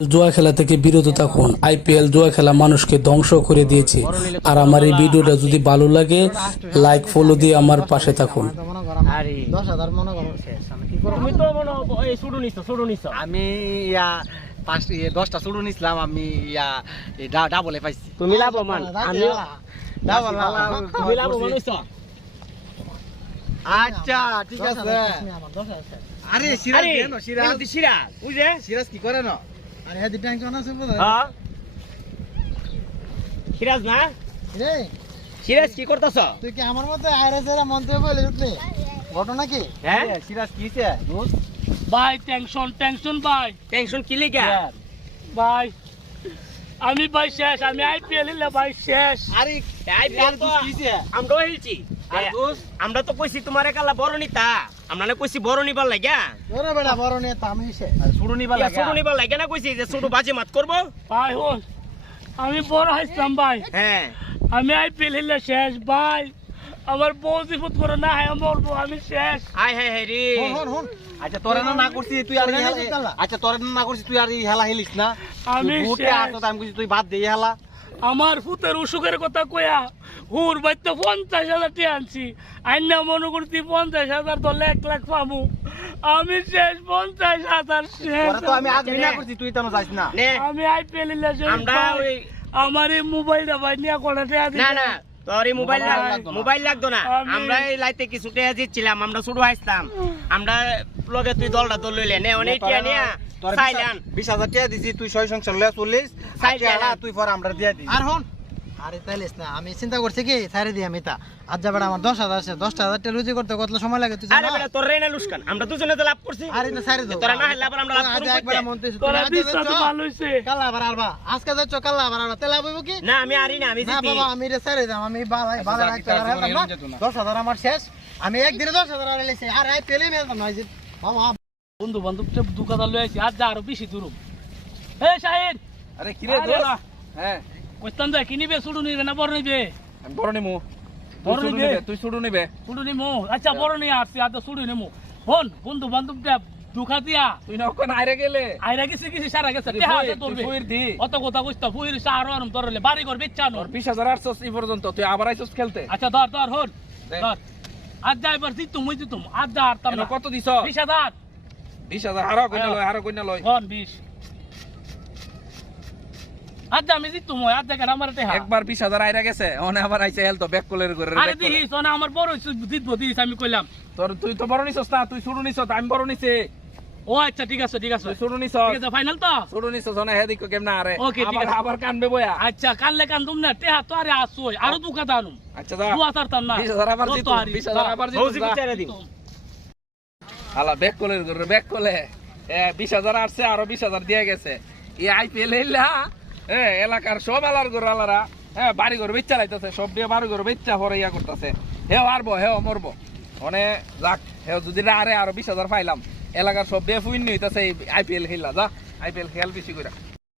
জুয়া খেলা থেকে বিরত থাকুন। আইপিএল জুয়া খেলা মানুষকে ধ্বংস করে দিয়েছে। আর আমার এই ভিডিওটা যদি ভালো লাগে লাইক ফলো দিয়ে আমার পাশে থাকুন। আমি ইয়া পাঁচ ইয়ে দশটা শুরু নিছিলাম আমি ইয়া ডাবলে পাইছি। তুমি লাভবান। আমি তুমি লাভবান আচ্ছা ঠিক আছে। আরে সিরাজ সিরাজ? সিরাজ। বুঝলে সিরাজ কি করে না? আর হেদি টেনশন আছে বলে হ্যাঁ। সিরাজ না? রে। সিরাজ কি করতাছ? তুই কি আমার মতো আইরে সেরা মন্ত্রী বলে উঠলি? ঘটনা কি হ্যাঁ? সিরাজ কি হইছে? দোস্ত? ভাই টেনশন টেনশন ভাই। টেনশন কি লিগা? ভাই। আমি ভাই শেষ আমি আইপিএল হিলে ভাই শেষ। আরে আইপিএল তো আমরাও হেলছি আর দোস্ত আমরা তো কইছি তোমার কালা বড় নিতা। আমরা না কইছি বড় নিবার লাগিয়া। বড় বেড়া বড় নিতা আমি শেষ শুরু নিবার লাগা লাগে ছোট নিবার লাগা না কইছি যে ছোট বাজে মাত করব? ভাই হল আমি বড় হাসলাম ভাই। হ্যাঁ। আমি আইপিএল হিলে শেষ ভাই। আমার বউ জিফুত করে না হয় মরবো আমি শেষ। আয় হ্যাঁ হ্যাঁ রে। হন হন হন। আচ্ছা তোরে না না করছি তুই আর? আচ্ছা তোরে না না করছি তুই আর হেলা হেলিস না। আমি তুই আর তো আমি তুই বাদ দে হেলা। আমার ফুতের অসুখের কথা কয়া হুর বাইতে পঞ্চাশ হাজার টি আনছি। আইনা মনে করছি পঞ্চাশ হাজার ধরলে এক লাখ পাবো। আমি শেষ পঞ্চাশ হাজার শেষ। তোরে তো আমি আগে না করছি তুই তো যাইস না। আমি আইপিএল আমরা ওই আমার এই মোবাইলটা ভাই নিয়ে কোটা না না তোর এই মোবাইল মোবাইল লাগতো না। মোবাইল লাগতো না। আমরা এই লাইতে কিছু টেয়া দিচ্ছিলাম আমরা শুরু আসতাম। আমরা লগে তুই দলটা দল লইলে নে অনেক টিয়া নিয়া। সাইলান বিশ হাজার টাকা দিছি তুই ছয় সংসার লয়া চল্লিশ। তুই পর আমরা দিয়া দিই। আর হন আরে তাইলিস না আমি চিন্তা করছি কি ছাড়ি দিই আমি তা আজ যা বেটা আমার দশ হাজার আছে দশটা হাজার টাকা রুজি করতে কত সময় লাগে তুই আরে জানা? বেটা তোর রেনা লুস্কান আমরা দুজনে তো লাভ করছি। আরে না ছাড়ি দাও। তোরা না হেলে আবার আমরা লাভ আজ করব একবার তোরা বিশ্বাস ভালো হয়েছে কাল্লা আবার আলবা। আজকে যাচ্ছ কাল্লা আবার আলবা। তেলা বইব কি? না আমি আরি না আমি না বাবা আমি রে ছেড়ে দাম আমি বালাই বালাই রাখতে পারলাম না? এরম যেত না। দশ হাজার আমার শেষ। আমি একদিনে দশ হাজার আর লেছি আর আই পেলে মেলতাম না বাবা। বন্ধু বান্ধব দোকানদার লয়ে আছি আজ যা আরও বেশি দূর। শাহিদ আরে কি। হ্যাঁ। কইতাম যা কিনিবে শুরু নিবে না বড় নিবে? আমি বড় নিমু। বড় নিবে? নিবে তুই শুরু নিবে। শুরু নিমু? আচ্ছা বড় নিয়ে আসছি আর তো শুরু নিমু। হন বন্ধু বান্ধবটা দুখা দিয়া। তুই না ওখানে আইরে গেলে। আইরা গেছি কিছু সারা গেছে। আছে তুই তোরবে ফুইর দি। অত কথা কইতা ফুইর সার আরম তোরলে বাড়ি ঘর বেচানো বিশ হাজার এই পর্যন্ত তুই আবার আইসস খেলতে? আচ্ছা ধর ধর হন ধর। আজ যা এবার জিতুম মুই জিতুম আজ যা না। কত দিছ বিশ হাজার। বিশ হাজার কইনা লয় হারো কইনা লয়। হন বিশ। আজ আমি জিতুম ওই, আজ যা কেন আমার টেহা একবার বিশ হাজার আইরা গেছে ওনে আবার আইছে হেলতো ব্যাক কলের করে আরে দিস না আমার বড় হইছে, জিতবো দিস আমি কইলাম। তোর তুই তো বড় নিছস না তুই শুরু নিছস আমি বড় নিছি। ও আচ্ছা ঠিক আছে ঠিক আছে। শুরু নিছস। ঠিক আছে ফাইনাল তো? শুরু নিছস ওনে হেদিক কেমন আরে ওকে, ঠিক আবার আছে। আবার কানবে বয়া। আচ্ছা কানলে কান্দুম না টেহা তো আরে আসুই আরও দুকা দানুম আচ্ছা যা। দুয়া তারতাম না। বিশ হাজার আবার কত জিতু আরি? বিশ হাজার আবার জিতু হৌজি বিচারে দিব হালা ব্যাক কলের করে ব্যাক কলে। এ বিশ হাজার আসছে আরও বিশ হাজার দিয়ে গেছে। এই আইপিএল এলা। এ, এলাকার সব আলার ঘর আলারা হ্যাঁ বাড়ি ঘর বেচ্চা লাইতেছে, সব দিয়ে বাড়ি ঘর বেচ্চা হরে ইয়া করতেছে। হেও হারবো, হেও মরবো। মানে যাক, হেও যদি আরে আরও বিশ হাজার পাইলাম, এলাকার সব দিয়ে ফুইন হইতেছে আইপিএল খেলা, যা আইপিএল খেল বেশি করে